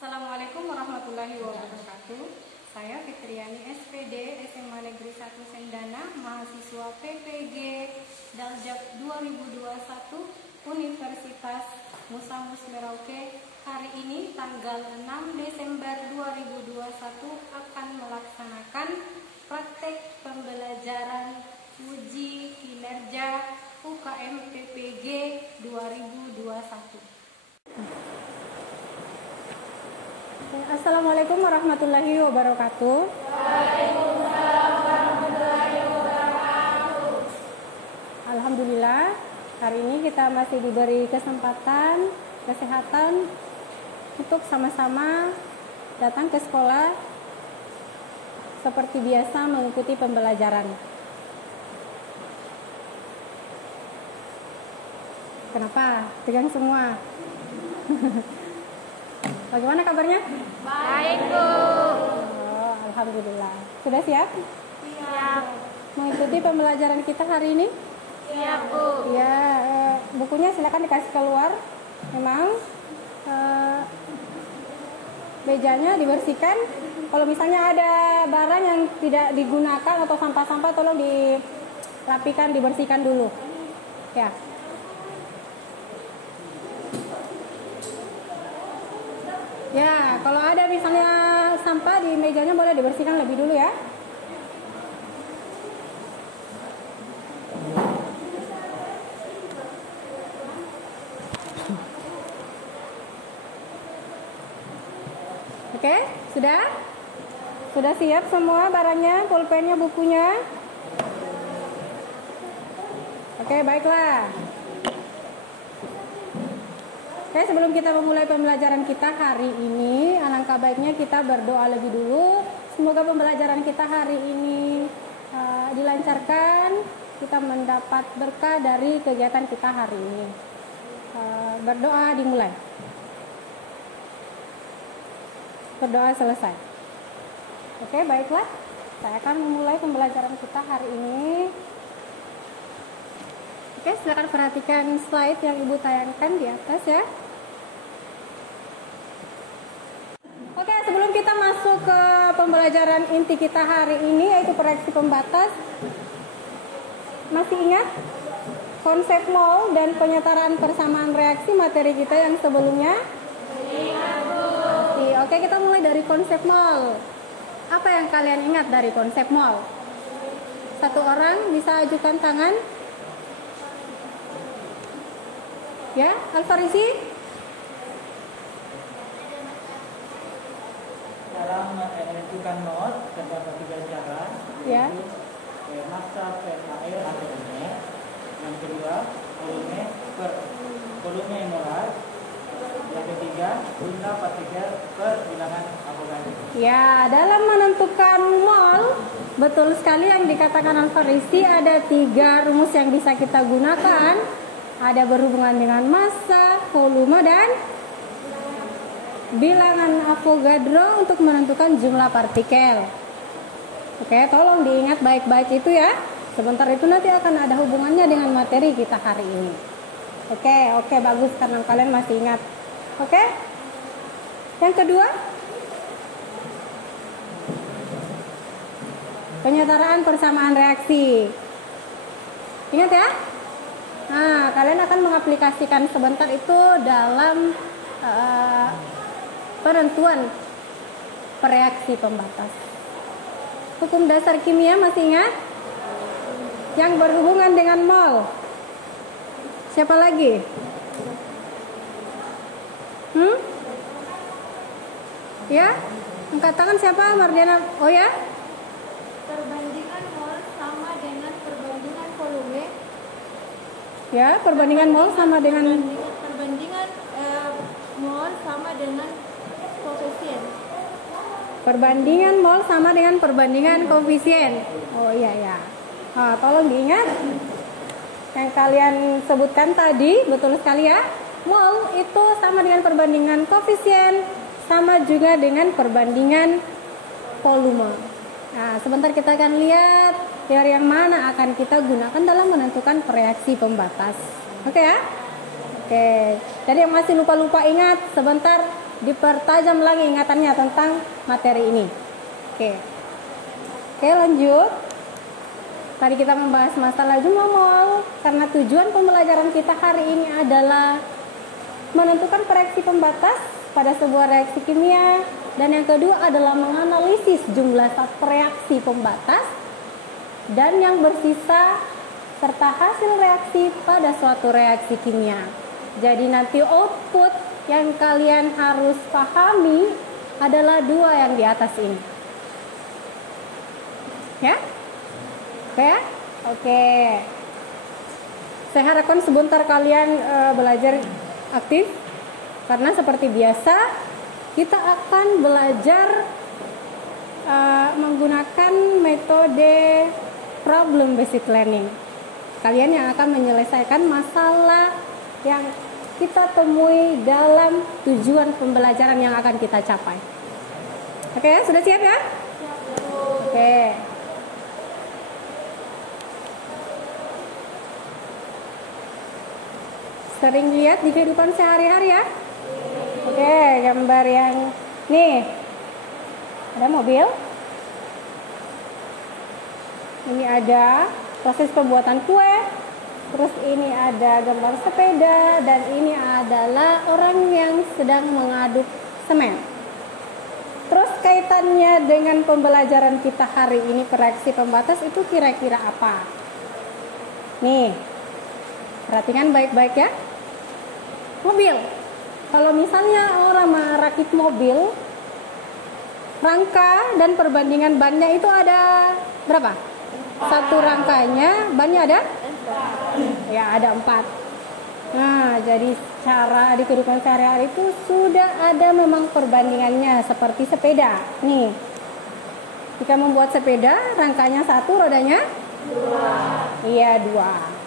Assalamualaikum warahmatullahi wabarakatuh. Saya Fitriani SPD SMA Negeri 1 Sendana, mahasiswa PPG Daljak 2021 Universitas Musa Mus Merauke. Hari ini tanggal 6 Desember 2021 akan melaksanakan praktek pembelajaran uji kinerja UKM PPG 2021. Assalamualaikum warahmatullahi wabarakatuh. Waalaikumsalam warahmatullahi wabarakatuh. Alhamdulillah, hari ini kita masih diberi kesempatan, kesehatan untuk sama-sama datang ke sekolah seperti biasa mengikuti pembelajaran. Kenapa? Tegang semua. Bagaimana kabarnya? Baik, Bu. Oh, alhamdulillah. Sudah siap? Siap. Mengikuti pembelajaran kita hari ini? Siap, Bu. Ya, bukunya silakan dikasih keluar. Memang mejanya dibersihkan. Kalau misalnya ada barang yang tidak digunakan atau sampah-sampah, tolong dirapikan, dibersihkan dulu. Ya. Ya, kalau ada misalnya sampah di mejanya boleh dibersihkan lebih dulu ya. Oke, sudah? Sudah siap semua barangnya, pulpennya, bukunya? Oke, baiklah. Oke, sebelum kita memulai pembelajaran kita hari ini, alangkah baiknya kita berdoa lebih dulu. Semoga pembelajaran kita hari ini dilancarkan, kita mendapat berkah dari kegiatan kita hari ini. Berdoa dimulai. Berdoa selesai. Oke, baiklah. Saya akan memulai pembelajaran kita hari ini. Oke, silakan perhatikan slide yang Ibu tayangkan di atas ya. Oke, sebelum kita masuk ke pembelajaran inti kita hari ini, yaitu proyeksi pembatas, masih ingat konsep mol dan penyetaraan persamaan reaksi materi kita yang sebelumnya? Ingat, Bu. Oke, kita mulai dari konsep mol. Apa yang kalian ingat dari konsep mol? Satu orang bisa ajukan tangan. Ya, Alfarisi? Dalam menentukan mol terdapat tiga cara, Ya. yaitu massa per air atau volume. Yang kedua, volume molar. Yang ketiga, jumlah partikel per bilangan Avogadro. Ya, dalam menentukan mol, betul sekali yang dikatakan Alfarisi, ada tiga rumus yang bisa kita gunakan. Ada berhubungan dengan massa, volume, dan bilangan Avogadro untuk menentukan jumlah partikel. Oke, tolong diingat baik-baik itu ya. Sebentar itu nanti akan ada hubungannya dengan materi kita hari ini. Oke, bagus karena kalian masih ingat. Oke. Yang kedua, penyetaraan persamaan reaksi. Ingat ya? Nah, kalian akan mengaplikasikan sebentar itu dalam penentuan reaksi pembatas. Hukum dasar kimia masih ingat? Yang berhubungan dengan mol. Siapa lagi? Ya? Angkat tangan siapa? Mardiana. Oh ya? Perbandingan mol sama dengan perbandingan volume. Ya, perbandingan mol sama dengan Perbandingan mol sama dengan koefisien. perbandingan mol sama dengan perbandingan koefisien. Oh iya ya. Tolong diingat yang kalian sebutkan tadi, betul sekali ya. Mol itu sama dengan perbandingan koefisien, sama juga dengan perbandingan volume. Nah, sebentar kita akan lihat teori yang mana akan kita gunakan dalam menentukan reaksi pembatas. Oke ya? Oke. Jadi yang masih lupa-lupa ingat, sebentar dipertajam lagi ingatannya tentang materi ini. Oke, lanjut. Tadi kita membahas masalah jumlah mol karena tujuan pembelajaran kita hari ini adalah menentukan reaksi pembatas pada sebuah reaksi kimia, dan yang kedua adalah menganalisis jumlah zat reaksi pembatas dan yang bersisa serta hasil reaksi pada suatu reaksi kimia. Jadi nanti output yang kalian harus pahami adalah dua yang di atas ini. Ya? Oke. Saya harapkan sebentar kalian belajar aktif, karena seperti biasa kita akan belajar menggunakan metode problem based learning. Kalian yang akan menyelesaikan masalah yang kita temui dalam tujuan pembelajaran yang akan kita capai. Oke, sudah siap ya? Oke. Sering lihat di kehidupan sehari-hari ya? Oke, gambar yang nih. Ada mobil. Ini ada proses pembuatan kue. Terus ini ada gambar sepeda, dan ini adalah orang yang sedang mengaduk semen. Terus kaitannya dengan pembelajaran kita hari ini, reaksi pembatas itu kira-kira apa? Nih, perhatikan baik-baik ya. Mobil. Kalau misalnya orang merakit mobil, rangka dan perbandingan bannya itu ada berapa? Satu rangkanya, bannya ada? Ya, ada 4. Nah, jadi cara di kehidupan sehari-hari itu sudah ada memang perbandingannya seperti sepeda. Nih, jika membuat sepeda, rangkanya 1, rodanya 2. Iya, 2.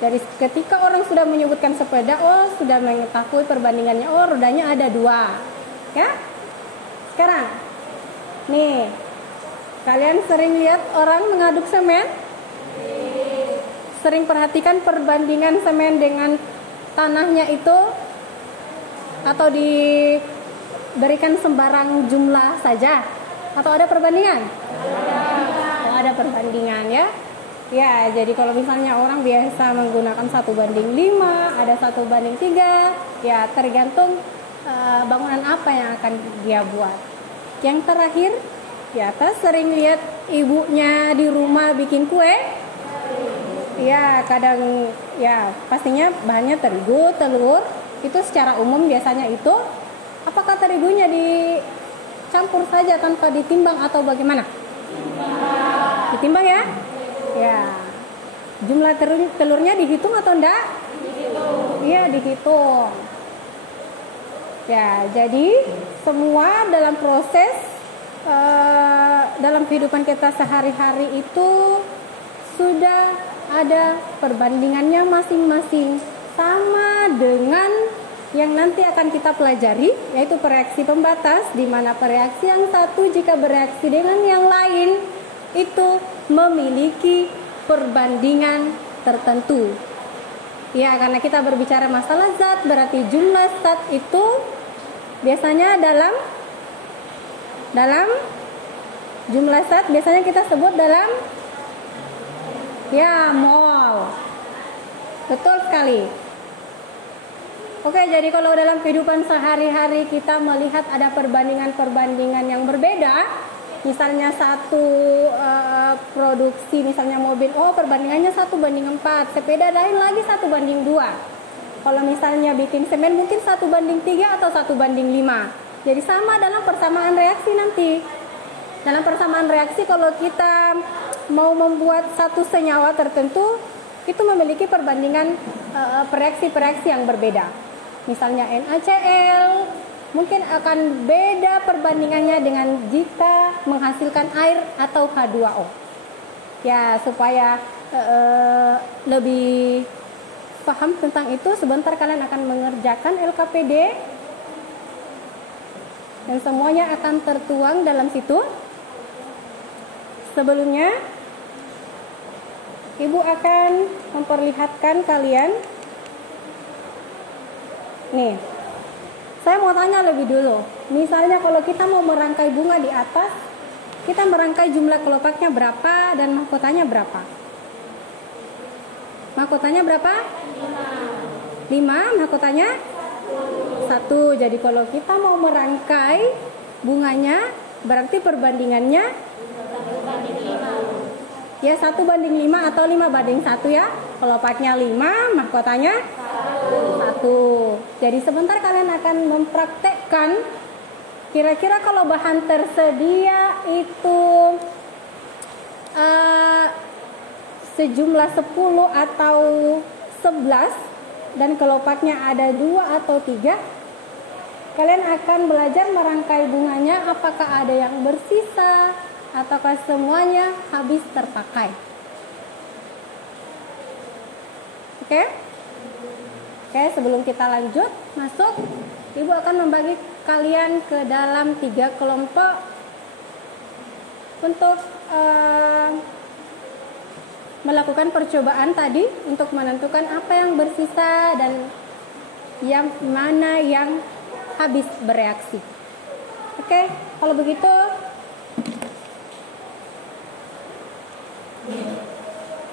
Jadi ketika orang sudah menyebutkan sepeda, oh sudah mengetahui perbandingannya, oh rodanya ada 2. Ya? Sekarang, nih, kalian sering lihat orang mengaduk semen? Sering perhatikan perbandingan semen dengan tanahnya itu, atau diberikan sembarang jumlah saja, atau ada perbandingan? Oh, ada perbandingan ya. Ya, jadi kalau misalnya orang biasa menggunakan 1:5, ada 1:3, ya tergantung bangunan apa yang akan dia buat. Yang terakhir, di atas sering lihat ibunya di rumah bikin kue. Ya, kadang ya pastinya bahannya terigu, telur. Itu secara umum biasanya itu. Apakah terigunya dicampur saja tanpa ditimbang atau bagaimana? Ditimbang ya? Ya. Jumlah telurnya dihitung atau enggak? Iya, dihitung. Ya, jadi semua dalam proses dalam kehidupan kita sehari-hari itu sudah ada perbandingannya masing-masing, sama dengan yang nanti akan kita pelajari, yaitu reaksi pembatas, di mana reaksi yang satu jika bereaksi dengan yang lain itu memiliki perbandingan tertentu. Ya, karena kita berbicara masalah zat, berarti jumlah zat itu biasanya dalam jumlah zat biasanya kita sebut dalam ya mol. Betul sekali. Oke, jadi kalau dalam kehidupan sehari-hari kita melihat ada perbandingan-perbandingan yang berbeda, misalnya satu produksi, misalnya mobil, oh perbandingannya 1:4, sepeda lain lagi 1:2. Kalau misalnya bikin semen mungkin 1:3 atau 1:5. Jadi sama dalam persamaan reaksi nanti. Dalam persamaan reaksi, kalau kita mau membuat satu senyawa tertentu, itu memiliki perbandingan reaksi-reaksi yang berbeda. Misalnya NaCl mungkin akan beda perbandingannya dengan jika menghasilkan air atau H2O. Ya, supaya lebih paham tentang itu, sebentar kalian akan mengerjakan LKPD dan semuanya akan tertuang dalam situ. Sebelumnya, Ibu akan memperlihatkan kalian nih Saya mau tanya lebih dulu. Misalnya kalau kita mau merangkai bunga di atas, kita merangkai jumlah kelopaknya berapa dan mahkotanya berapa? Mahkotanya berapa? 5. Mahkotanya 1. Jadi kalau kita mau merangkai bunganya, berarti perbandingannya ya 1:5 atau 5:1 ya. Kelopaknya 5, mahkotanya 1. Jadi sebentar kalian akan mempraktekkan kira-kira kalau bahan tersedia itu sejumlah 10 atau 11 dan kelopaknya ada 2 atau 3, kalian akan belajar merangkai bunganya apakah ada yang bersisa ataukah semuanya habis terpakai. Oke? Oke, sebelum kita lanjut masuk, Ibu akan membagi kalian ke dalam 3 kelompok untuk melakukan percobaan tadi untuk menentukan apa yang bersisa dan yang mana yang habis bereaksi. Oke, kalau begitu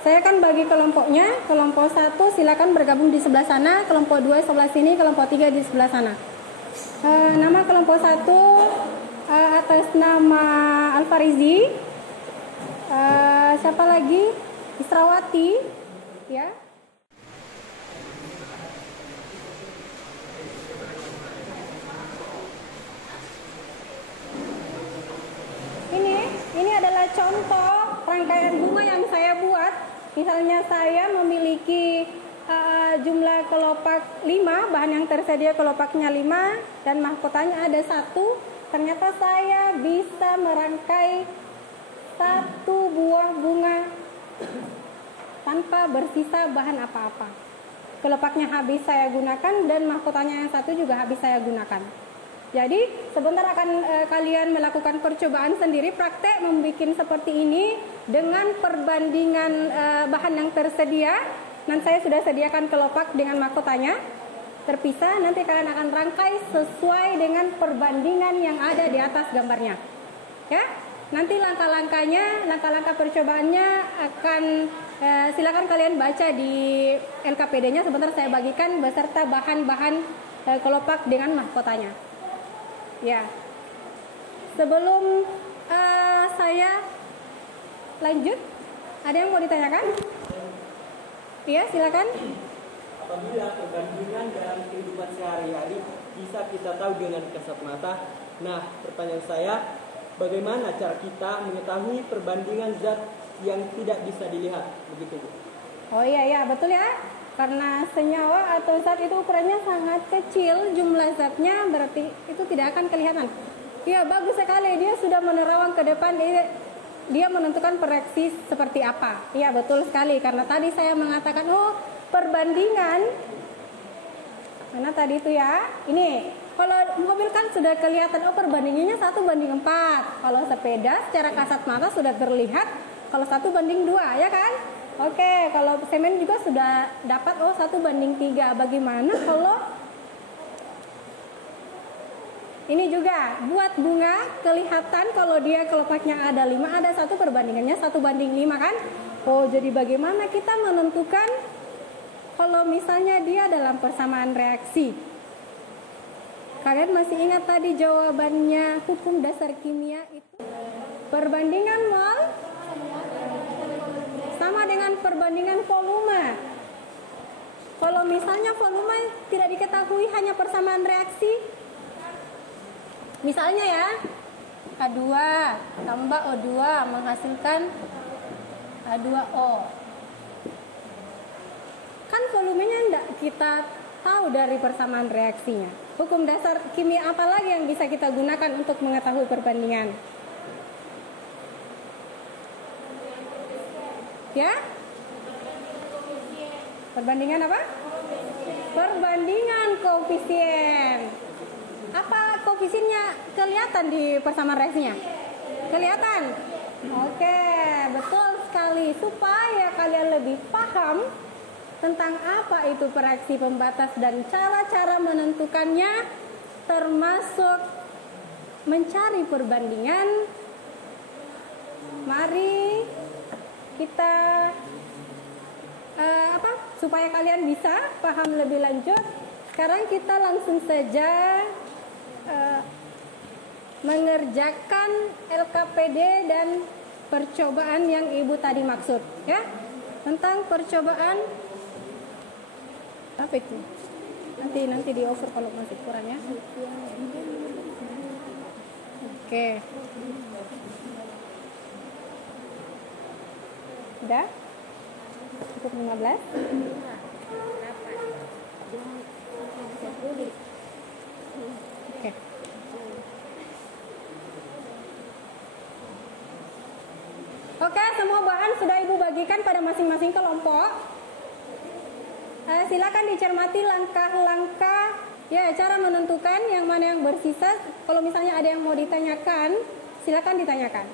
saya akan bagi kelompoknya. Kelompok 1 silakan bergabung di sebelah sana, kelompok 2 sebelah sini, kelompok 3 di sebelah sana. Nama kelompok 1 atas nama Alfarizi. Siapa lagi? Israwati, ya. Ini adalah contoh rangkaian bunga yang saya buat. Misalnya saya memiliki jumlah kelopak 5, bahan yang tersedia kelopaknya 5 dan mahkotanya ada 1. Ternyata saya bisa merangkai 1 buah bunga tanpa bersisa bahan apa-apa. Kelopaknya habis saya gunakan dan mahkotanya yang 1 juga habis saya gunakan. Jadi sebentar akan kalian melakukan percobaan sendiri, praktek membuat seperti ini dengan perbandingan bahan yang tersedia. Dan saya sudah sediakan kelopak dengan mahkotanya terpisah. Nanti kalian akan rangkai sesuai dengan perbandingan yang ada di atas gambarnya. Ya, nanti langkah-langkahnya, langkah-langkah percobaannya akan silakan kalian baca di LKPD-nya. Sebentar saya bagikan beserta bahan-bahan kelopak dengan mahkotanya. Ya, sebelum saya lanjut, ada yang mau ditanyakan? Iya, silakan. Apabila perbandingan dalam kehidupan sehari-hari bisa kita tahu dengan kasat mata, nah pertanyaan saya, bagaimana cara kita mengetahui perbandingan zat yang tidak bisa dilihat, begitu Bu? Oh iya, betul ya. Karena senyawa atau zat itu ukurannya sangat kecil, jumlah zatnya berarti itu tidak akan kelihatan. Ya, bagus sekali, dia sudah menerawang ke depan, dia menentukan reaksi seperti apa. Iya, betul sekali, karena tadi saya mengatakan, perbandingan, mana tadi itu ya, ini, kalau mobil kan sudah kelihatan, perbandingannya 1:4. Kalau sepeda secara kasat mata sudah terlihat, kalau 1:2, ya kan? Oke, kalau semen juga sudah dapat 1:3. Bagaimana kalau ini juga buat bunga kelihatan kalau dia kelopaknya ada 5, ada 1 perbandingannya 1:5 kan? Oh, jadi bagaimana kita menentukan kalau misalnya dia dalam persamaan reaksi? Kalian masih ingat tadi jawabannya hukum dasar kimia itu? Perbandingan mol sama dengan perbandingan volume. Kalau misalnya volume tidak diketahui, hanya persamaan reaksi. Misalnya ya, H2 tambah O2 menghasilkan H2O. Kan volumenya tidak kita tahu dari persamaan reaksinya. Hukum dasar kimia apa lagi yang bisa kita gunakan untuk mengetahui perbandingan? Ya? Perbandingan apa? Perbandingan koefisien. Apa koefisiennya kelihatan di persamaan reaksinya? Kelihatan? Oke, betul sekali. Supaya kalian lebih paham tentang apa itu reaksi pembatas dan cara-cara menentukannya, termasuk mencari perbandingan. Mari kita supaya kalian bisa paham lebih lanjut. Sekarang kita langsung saja mengerjakan LKPD dan percobaan yang Ibu tadi maksud, ya. Tentang percobaan apa itu? Nanti di over kalau masih kurang, ya. Oke. Udah? Cukup 15? Oke. Oke, semua bahan sudah Ibu bagikan pada masing-masing kelompok. Silakan dicermati langkah-langkah ya cara menentukan yang mana yang bersisa. Kalau misalnya ada yang mau ditanyakan, silakan ditanyakan.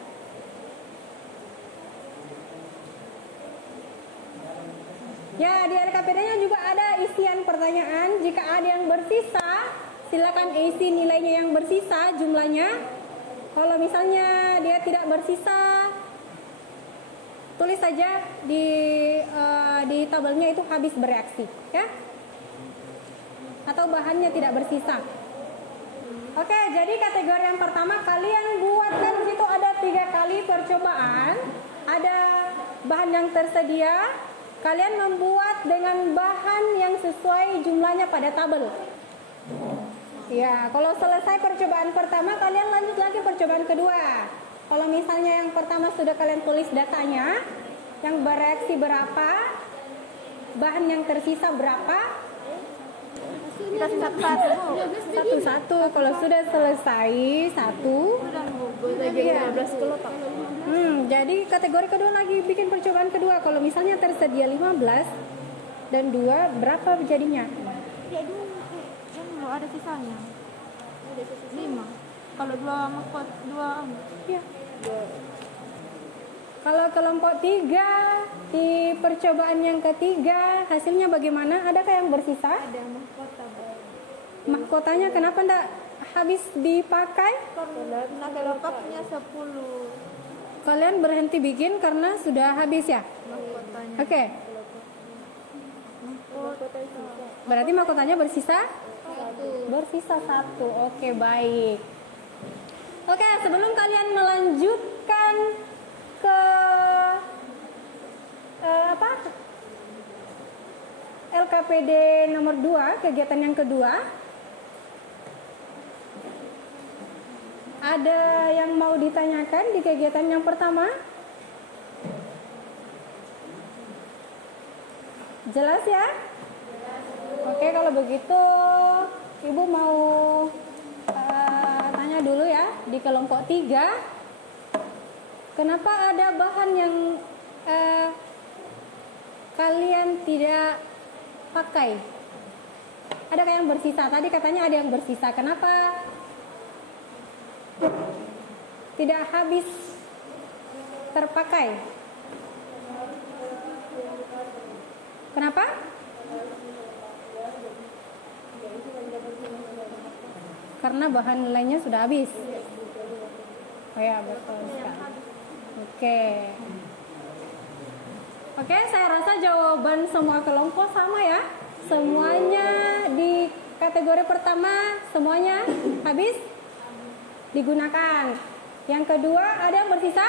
Ya, di LKPD-nya juga ada isian pertanyaan. Jika ada yang bersisa, silakan isi nilainya yang bersisa, jumlahnya. Kalau misalnya dia tidak bersisa, tulis saja di tabelnya itu habis bereaksi, ya. Atau bahannya tidak bersisa. Oke, jadi kategori yang pertama kalian buatkan di situ ada 3 kali percobaan, ada bahan yang tersedia. Kalian membuat dengan bahan yang sesuai jumlahnya pada tabel. Ya, kalau selesai percobaan pertama, kalian lanjut lagi percobaan kedua. Kalau misalnya yang pertama sudah kalian tulis datanya, yang bereaksi berapa, bahan yang tersisa berapa, Kita satu-satu. Kalau sudah selesai satu, ya. Jadi kategori kedua lagi bikin percobaan kedua. Kalau misalnya tersedia 15 dan 2, berapa jadinya? Jadi yang mau ada sisanya. 5. Kalau 2 mahkota 2 Ya. Kalau kelompok 3 di percobaan yang ketiga hasilnya bagaimana? Adakah yang bersisa? ada mahkota. Mahkotanya kenapa enggak habis dipakai? Karena kelopaknya 10 Kalian berhenti bikin karena sudah habis ya? mahkotanya. Oke. Berarti mahkotanya bersisa? Bersisa 1. Oke, baik. Oke, sebelum kalian melanjutkan ke LKPD nomor 2, kegiatan yang kedua, ada yang mau ditanyakan di kegiatan yang pertama? Jelas ya? Oke, kalau begitu Ibu mau tanya dulu ya, di kelompok 3 kenapa ada bahan yang kalian tidak pakai? Adakah yang bersisa? Tadi katanya ada yang bersisa. Kenapa tidak habis terpakai? Kenapa? Karena bahan lainnya sudah habis. Oh ya, betul sekali. Oke, saya rasa jawaban semua kelompok sama ya. Semuanya di kategori pertama semuanya habis digunakan. Yang kedua ada yang bersisa?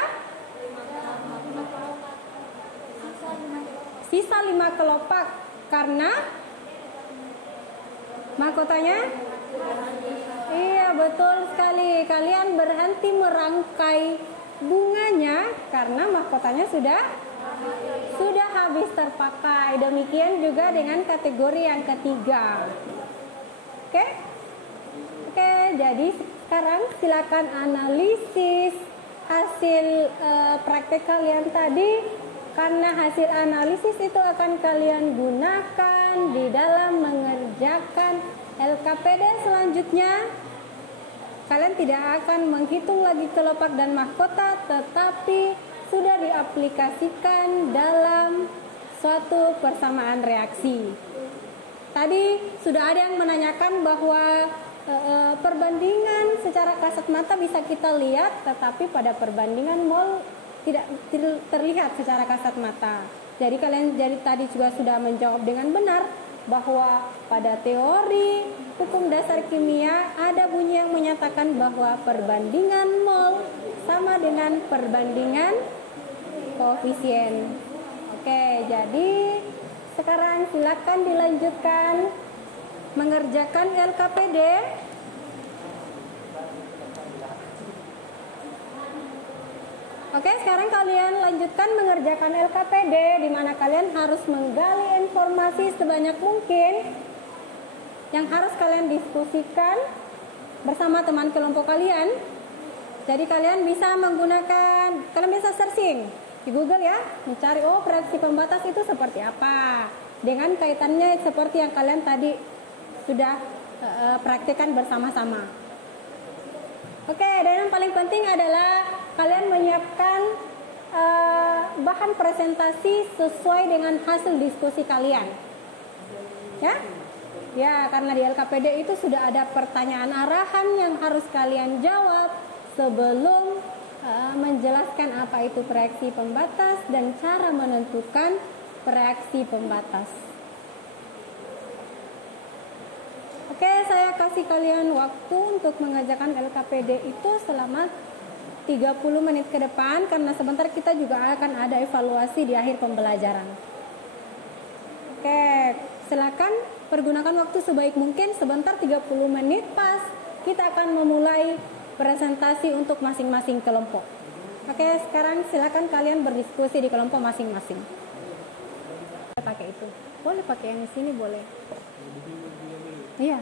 Sisa 5 kelopak karena mahkotanya? Iya, betul sekali. Kalian berhenti merangkai bunganya karena mahkotanya sudah habis terpakai. Demikian juga dengan kategori yang ketiga. Oke, jadi sekarang silakan analisis hasil praktek kalian tadi, karena hasil analisis itu akan kalian gunakan di dalam mengerjakan LKPD selanjutnya. Kalian tidak akan menghitung lagi kelopak dan mahkota, tetapi sudah diaplikasikan dalam suatu persamaan reaksi. Tadi sudah ada yang menanyakan bahwa perbandingan secara kasat mata bisa kita lihat, tetapi pada perbandingan mol tidak terlihat secara kasat mata. Jadi kalian dari tadi juga sudah menjawab dengan benar bahwa pada teori hukum dasar kimia ada bunyi yang menyatakan bahwa perbandingan mol sama dengan perbandingan koefisien. Oke, jadi sekarang silakan dilanjutkan mengerjakan LKPD. Oke, sekarang kalian lanjutkan mengerjakan LKPD, di mana kalian harus menggali informasi sebanyak mungkin yang harus kalian diskusikan bersama teman kelompok kalian. Jadi kalian bisa searching di Google ya, mencari reaksi pembatas itu seperti apa, dengan kaitannya seperti yang kalian tadi sudah praktekkan bersama-sama. Oke, dan yang paling penting adalah kalian menyiapkan bahan presentasi sesuai dengan hasil diskusi kalian. Ya, karena di LKPD itu sudah ada pertanyaan arahan yang harus kalian jawab sebelum menjelaskan apa itu reaksi pembatas dan cara menentukan reaksi pembatas. Oke, saya kasih kalian waktu untuk mengerjakan LKPD itu selama 30 menit ke depan, karena sebentar kita juga akan ada evaluasi di akhir pembelajaran. Oke, silakan pergunakan waktu sebaik mungkin, sebentar 30 menit pas kita akan memulai presentasi untuk masing-masing kelompok. Oke, sekarang silakan kalian berdiskusi di kelompok masing-masing. Pakai itu. Boleh pakai yang di sini, boleh. Iya.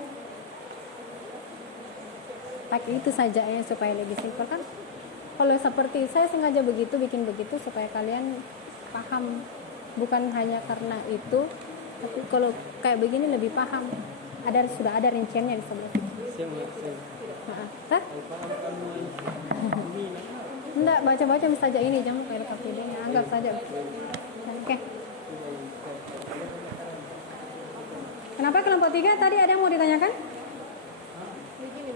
Pakai itu saja ya supaya lebih simpel kan. Kalau seperti saya sengaja bikin begitu supaya kalian paham, bukan hanya karena itu, tapi kalau kayak begini lebih paham. Sudah ada rinciannya di sebelah sini. Hah? Enggak, baca-baca saja ini, jangan pakai LKPD-nya, anggap saja. Oke. Kenapa kelompok 3 tadi ada yang mau ditanyakan? Begini.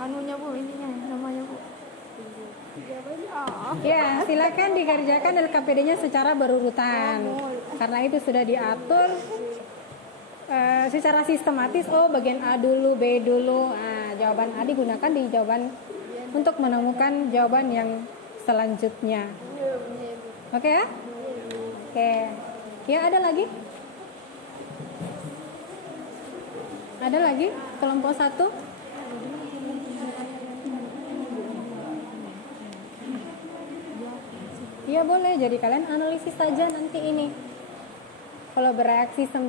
Anunya Bu, ininya namanya Bu. Ya, silakan dikerjakan LKPD-nya secara berurutan. Karena itu sudah diatur secara sistematis. Bagian A dulu, B dulu. Jawaban A digunakan di jawaban untuk menemukan jawaban yang selanjutnya. Oke ya? Oke. Ya, ada lagi? Ada lagi? Kelompok 1? Iya boleh, jadi kalian analisis saja nanti ini. Kalau bereaksi 9,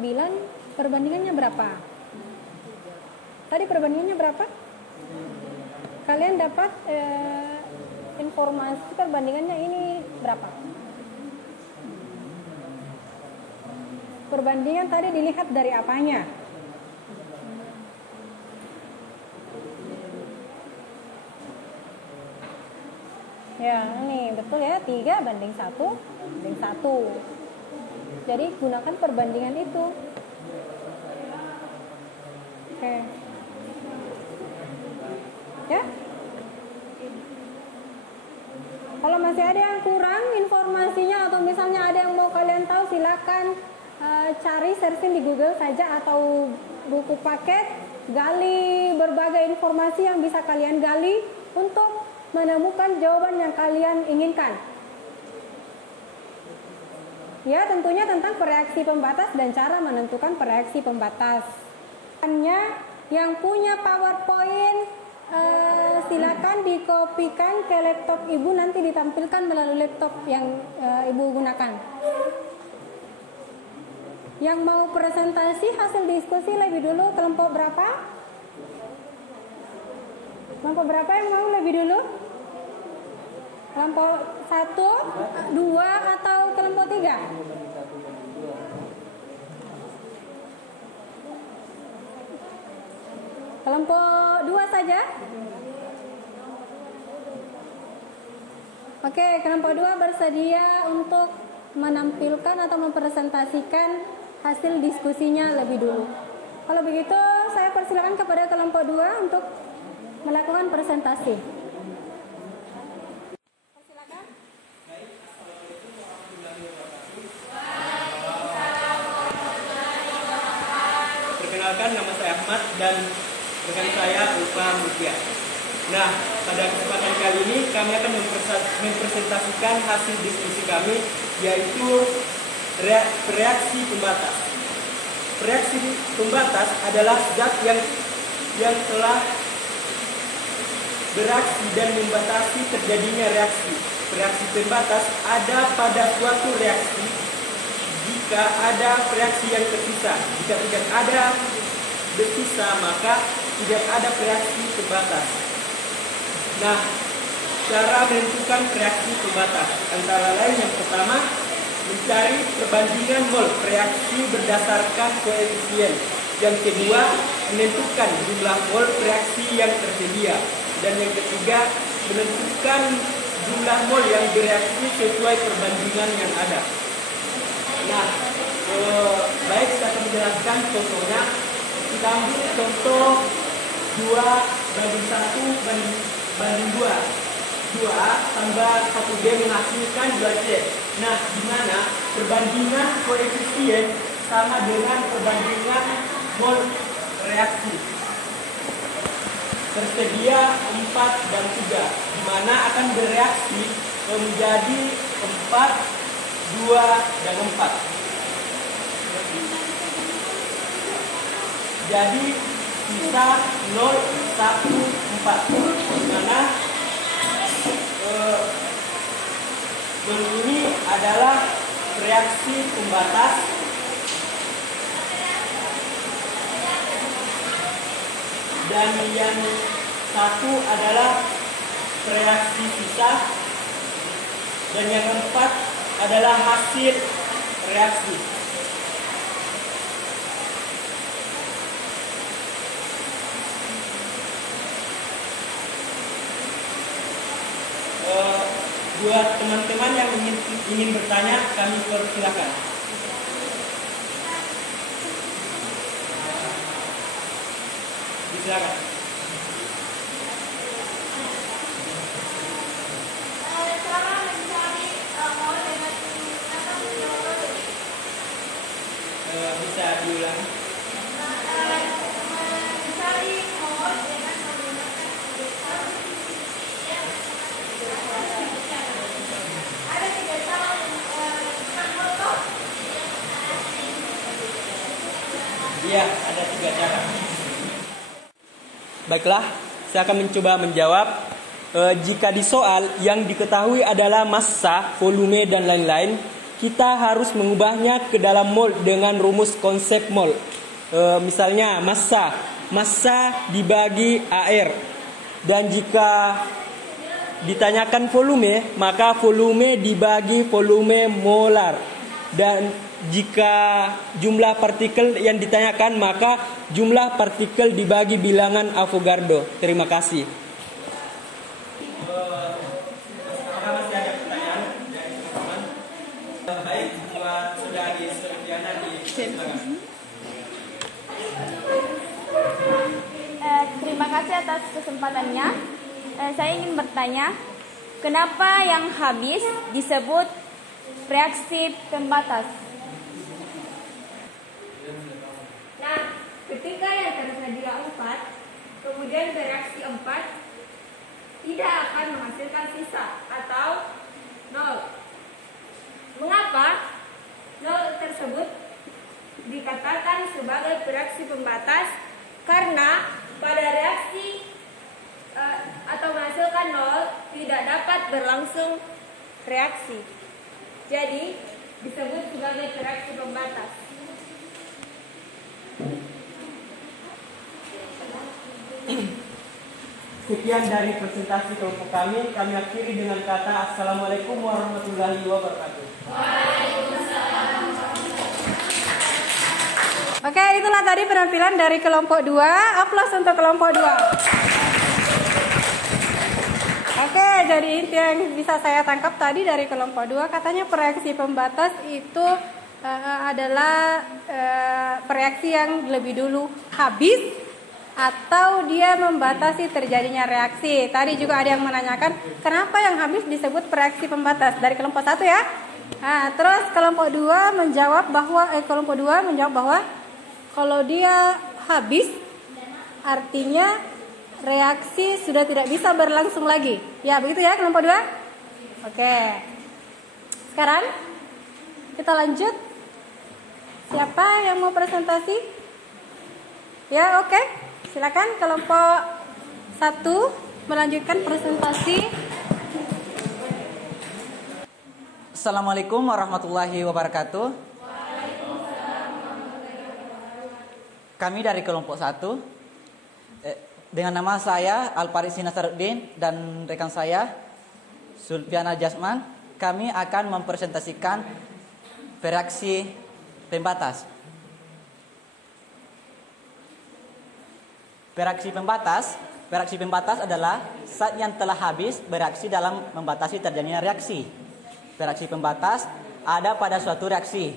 perbandingannya berapa? Tadi perbandingannya berapa? Kalian dapat informasi perbandingannya ini berapa? Perbandingan tadi dilihat dari apanya? Ya, ini betul ya, 3:1:1. Jadi gunakan perbandingan itu. Oke. Ya. Kalau masih ada yang kurang informasinya atau misalnya ada yang mau kalian tahu, silakan cari searching di Google saja atau buku paket, gali berbagai informasi yang bisa kalian gali untuk menemukan jawaban yang kalian inginkan. Ya, tentunya tentang reaksi pembatas dan cara menentukan reaksi pembatas. Yang punya PowerPoint silakan dikopikan ke laptop ibu, nanti ditampilkan melalui laptop yang ibu gunakan. Yang mau presentasi hasil diskusi lebih dulu, kelompok berapa? Kelompok berapa yang mau lebih dulu? Kelompok 1, 2 atau kelompok 3? Kelompok 2 saja? Oke, kelompok 2 bersedia untuk menampilkan atau mempresentasikan hasil diskusinya lebih dulu. Kalau begitu, saya persilakan kepada kelompok 2 untuk melakukan presentasi. Persilakan. Perkenalkan, nama saya Ahmad dan rekan saya Ulfa Mutia. Nah, pada kesempatan kali ini kami akan mempresentasikan hasil diskusi kami, yaitu reaksi pembatas. Reaksi pembatas adalah zat yang telah bereaksi dan membatasi terjadinya reaksi. Reaksi pembatas ada pada suatu reaksi jika ada reaksi yang tersisa. Jika tidak ada bersisa, maka tidak ada reaksi pembatas. Nah, cara menentukan reaksi pembatas antara lain yang pertama, mencari perbandingan mol reaksi berdasarkan koefisien. Yang kedua, menentukan jumlah mol reaksi yang tersedia. Dan yang ketiga, menentukan jumlah mol yang bereaksi sesuai perbandingan yang ada. Nah, baik saya akan menjelaskan contohnya. Kita ambil contoh 2:1 banding 2. 2 tambah 1B menghasilkan 2C. Nah, di mana perbandingan koefisien sama dengan perbandingan mol reaksi. Tersedia 4 dan 3, di mana akan bereaksi menjadi 4, 2, dan 4. Jadi sisa 0, 1, 4. Di mana ini adalah reaksi pembatas dan yang satu adalah reaksi sisa dan yang keempat adalah hasil reaksi. Buat teman-teman yang ingin bertanya, kami persilakan. Silakan. Cara mencari mol dengan Bisa diulang. mencari mol dengan ada 3 cara menentukan mol toh? Iya, ada 3 cara. Baiklah, saya akan mencoba menjawab. Jika di soal yang diketahui adalah massa, volume, dan lain-lain, kita harus mengubahnya ke dalam mol dengan rumus konsep mol. Misalnya massa dibagi air. Dan jika ditanyakan volume, maka volume dibagi volume molar. Dan jika jumlah partikel yang ditanyakan, maka jumlah partikel dibagi bilangan Avogadro. Terima kasih. Apakah masih ada pertanyaan dari teman-teman? Baik, buat Saudari Sofyana di belakang. Terima kasih atas kesempatannya. Saya ingin bertanya, kenapa yang habis disebut reaksi pembatas? Nah, ketika yang tersedia 4, kemudian bereaksi 4, tidak akan menghasilkan sisa atau 0. Mengapa 0 tersebut dikatakan sebagai reaksi pembatas? Karena pada reaksi atau menghasilkan 0 tidak dapat berlangsung reaksi. Jadi disebut sebagai reaksi pembatas. Sekian dari presentasi kelompok kami. Kami akhiri dengan kata Assalamualaikum warahmatullahi wabarakatuh. Oke, itulah tadi penampilan dari kelompok 2. Aplaus untuk kelompok 2. Oke, jadi inti yang bisa saya tangkap tadi dari kelompok 2, katanya reaksi pembatas itu adalah reaksi yang lebih dulu habis atau dia membatasi terjadinya reaksi. Tadi juga ada yang menanyakan kenapa yang habis disebut reaksi pembatas dari kelompok 1 ya. Nah, terus kelompok 2 menjawab bahwa kalau dia habis artinya reaksi sudah tidak bisa berlangsung lagi. Ya, begitu ya kelompok 2? Oke. Sekarang kita lanjut. Siapa yang mau presentasi? Ya, oke. Silakan kelompok 1 melanjutkan presentasi. Assalamualaikum warahmatullahi wabarakatuh. Kami dari kelompok 1 dengan nama saya Alparisi Nasaruddin dan rekan saya Sulfiana Jasman, kami akan mempresentasikan reaksi pembatas. Reaksi pembatas adalah zat yang telah habis bereaksi dalam membatasi terjadinya reaksi. Reaksi pembatas ada pada suatu reaksi.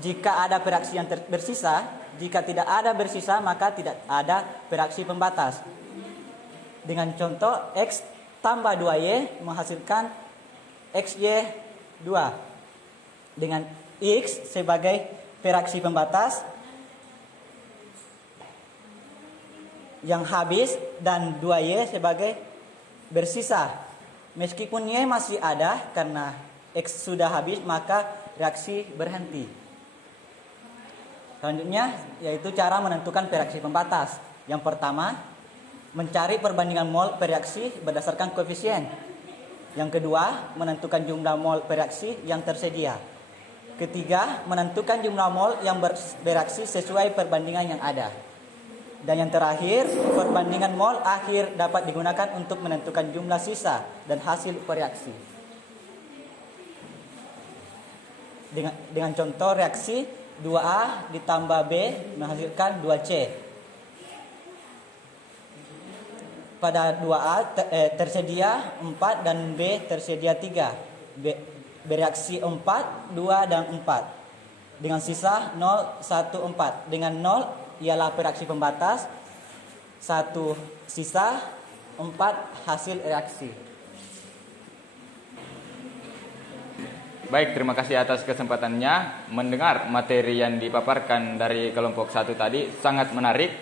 Jika ada reaksi yang bersisa, jika tidak ada bersisa maka tidak ada reaksi pembatas. Dengan contoh X tambah 2Y menghasilkan XY2. Dengan X sebagai reaksi pembatas yang habis dan 2Y sebagai bersisa. Meskipun Y masih ada karena X sudah habis maka reaksi berhenti. Selanjutnya yaitu cara menentukan reaksi pembatas. Yang pertama, mencari perbandingan mol per reaksi berdasarkan koefisien. Yang kedua, menentukan jumlah mol per reaksi yang tersedia. Ketiga, menentukan jumlah mol yang bereaksi sesuai perbandingan yang ada. Dan yang terakhir, perbandingan mol akhir dapat digunakan untuk menentukan jumlah sisa dan hasil reaksi. Dengan contoh reaksi 2A ditambah B menghasilkan 2C. Pada 2A tersedia 4 dan B tersedia 3. Bereaksi 4, 2 dan 4. Dengan sisa 0, 1, 4. Dengan 0 ialah reaksi pembatas, 1 sisa, 4 hasil reaksi. Baik, terima kasih atas kesempatannya. Mendengar materi yang dipaparkan dari kelompok 1 tadi sangat menarik.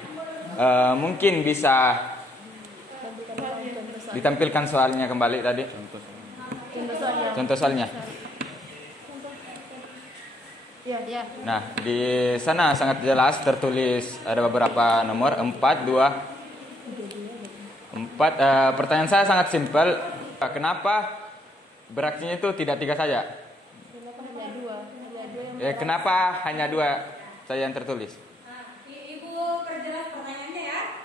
Mungkin bisa ditampilkan soalnya kembali tadi. Contoh soalnya. Ya. Nah, di sana sangat jelas tertulis ada beberapa nomor 4, 2, 4. Pertanyaan saya sangat simpel. Kenapa bereaksinya itu tidak 3 saja? Kenapa hanya 2 saja yang tertulis? Ibu perjelas pertanyaannya ya.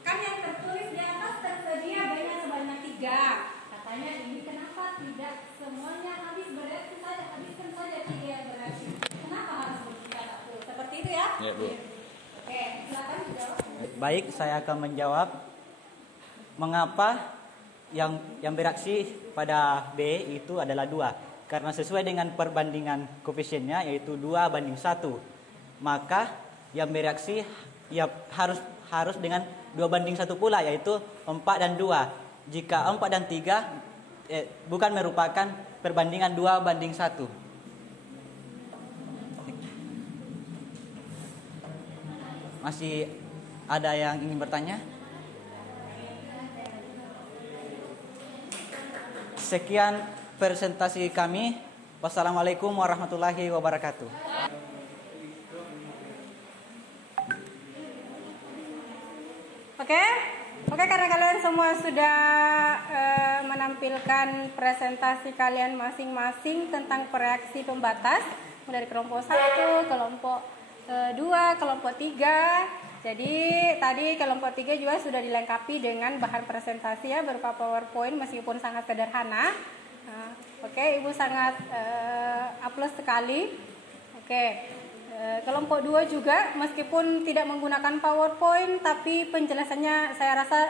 Kan yang tertulis di atas tersedia banyak sebanyak 3. Katanya ini kenapa tidak semuanya habis bereaksi saja, habiskan saja 3 yang bereaksi. Kenapa harus begitu? Seperti itu ya? Ya, Bu. Oke, silakan dijawab. Baik, saya akan menjawab mengapa yang bereaksi pada B itu adalah 2. Karena sesuai dengan perbandingan koefisiennya yaitu 2:1. Maka yang bereaksi ya harus dengan 2:1 pula yaitu 4 dan 2. Jika 4 dan 3 bukan merupakan perbandingan 2:1. Masih ada yang ingin bertanya? Sekian presentasi kami. Wassalamualaikum warahmatullahi wabarakatuh. Oke, karena kalian semua sudah menampilkan presentasi kalian masing-masing tentang reaksi pembatas dari kelompok 1, kelompok 2, kelompok 3. Jadi tadi kelompok 3 juga sudah dilengkapi dengan bahan presentasi ya berupa PowerPoint meskipun sangat sederhana. Ibu sangat aplaus sekali. Kelompok 2 juga meskipun tidak menggunakan PowerPoint tapi penjelasannya saya rasa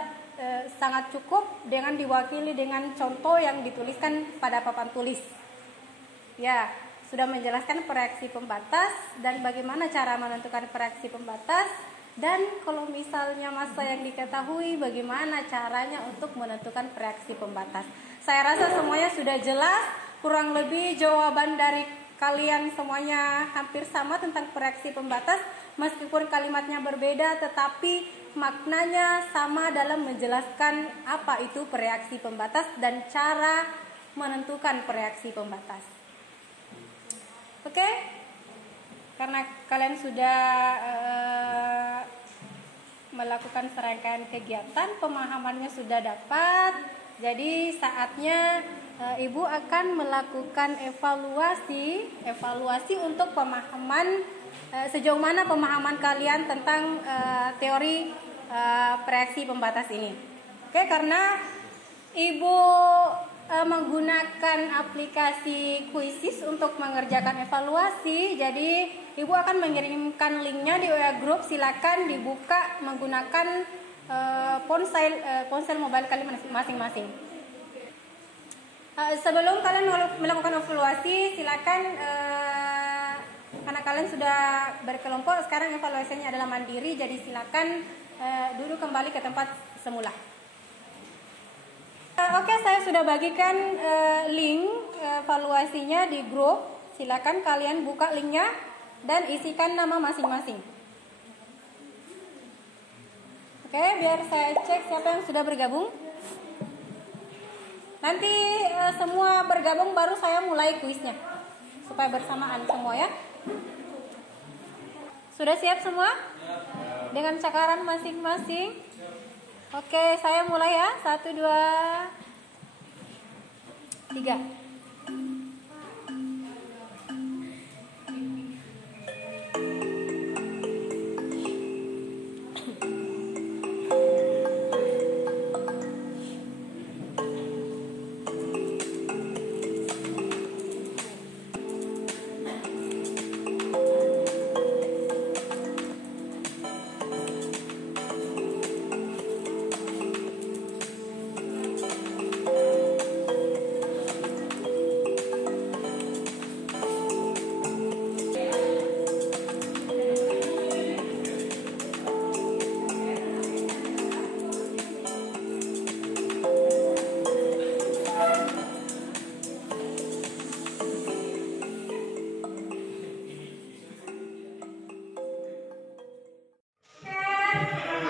sangat cukup dengan diwakili dengan contoh yang dituliskan pada papan tulis. Ya, sudah menjelaskan reaksi pembatas dan bagaimana cara menentukan reaksi pembatas Dan kalau misalnya masa yang diketahui, bagaimana caranya untuk menentukan reaksi pembatas? Saya rasa semuanya sudah jelas, kurang lebih jawaban dari kalian semuanya hampir sama tentang reaksi pembatas. Meskipun kalimatnya berbeda, tetapi maknanya sama dalam menjelaskan apa itu reaksi pembatas dan cara menentukan reaksi pembatas. Oke? Karena kalian sudah melakukan serangkaian kegiatan, pemahamannya sudah dapat. Jadi saatnya Ibu akan melakukan evaluasi untuk pemahaman sejauh mana pemahaman kalian tentang teori reaksi pembatas ini. Oke, karena Ibu menggunakan aplikasi Quizzes untuk mengerjakan evaluasi, jadi Ibu akan mengirimkan linknya di WA Group. Silakan dibuka menggunakan ponsel mobile kalian masing-masing. Sebelum kalian melakukan evaluasi, silakan karena kalian sudah berkelompok, sekarang evaluasinya adalah mandiri, jadi silakan duduk kembali ke tempat semula. Oke, saya sudah bagikan link evaluasinya di grup. Silakan kalian buka linknya dan isikan nama masing-masing. Oke, biar saya cek siapa yang sudah bergabung. Nanti semua bergabung baru saya mulai kuisnya, supaya bersamaan semua ya. Sudah siap semua? Dengan cakaran masing-masing. Oke, saya mulai ya. 1, 2, 3.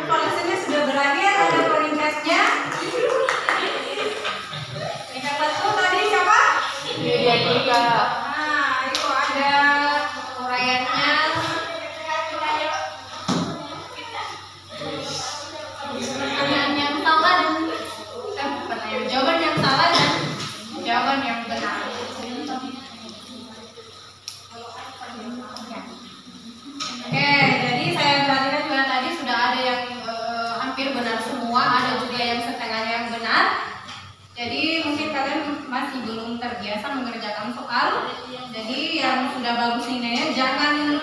Evaluasinya sudah berakhir, ada peringkatnya. Peringkat 1 tadi siapa? Iya juga. Nah, itu ada uraiannya. Pertanyaan yang salah dan jawaban yang salah dan jawaban yang benar. Oke, jadi saya perhatikan juga tadi sudah ada yang hampir benar semua, ada juga yang setengahnya yang benar. Jadi mungkin kalian masih belum terbiasa mengerjakan soal. Jadi yang sudah bagus nilainya jangan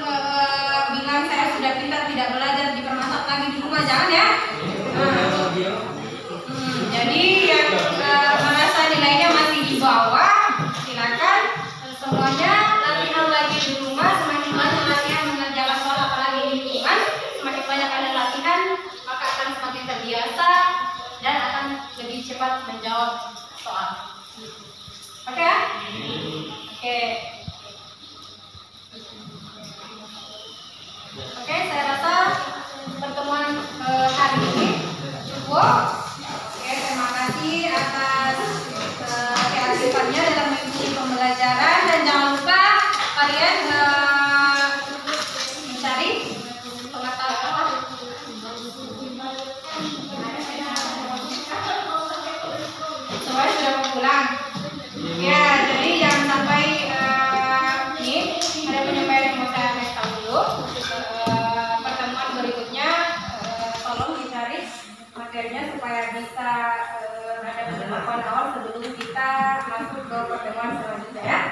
bilang saya sudah pintar tidak belajar dipermasalahan lagi di rumah, jangan ya. Jadi yang merasa nilainya masih di bawah, silakan semuanya latihan lagi di rumah. Semakin banyak latihan mengerjakan soal apalagi di lingkungan, semakin banyak ada latihan, maka akan semakin terbiasa dan akan lebih cepat menjawab soal. Oke ya? Oke. Oke, saya rasa pertemuan hari ini cukup. Oke, terima kasih atas keaktifannya dalam mengikuti pembelajaran, dan jangan lupa kalian mencari pengetahuan. Semuanya sudah mau pulang. Ya, jadi jangan sampai ini ada penyampaian yang mau saya kasih tahu dulu. Pertemuan berikutnya tolong dicari materinya supaya bisa ada pengetahuan awal sebelum kita masuk ke pertemuan selanjutnya ya.